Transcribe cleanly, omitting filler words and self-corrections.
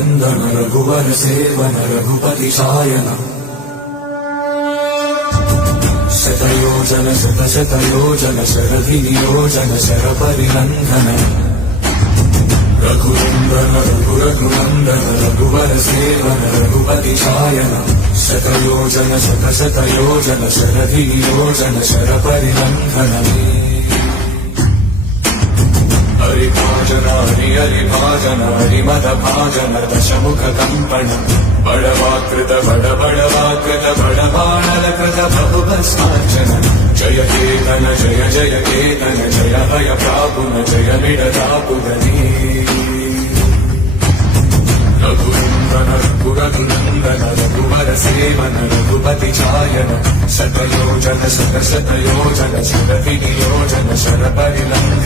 रघुनन्दन रघुवर seven Raghupati Shayan शतयोजन शतशतयोजन शरधिनियोजन शरपरिनन्दन Raghunandan Raghunandan रघुवर seven Raghupati Shayan शतयोजन शतशतयोजन शरधिनियोजन शरपरिनन्दन हरिभाजन हरिभाजन हरिमदभाजन दशमुख कंपन बड़वाकृत बड़वाकृत बड़वाणलकृत बहुभस्मार्चन जय केतन जय भय प्रापुन जय मिडदापुदनी रघुनन्दन रघुनन्दन रघुवर सेवन रघुपति चायन शतयोजन शतशतयोजन शरधिनियोजन शरपरिनन्दन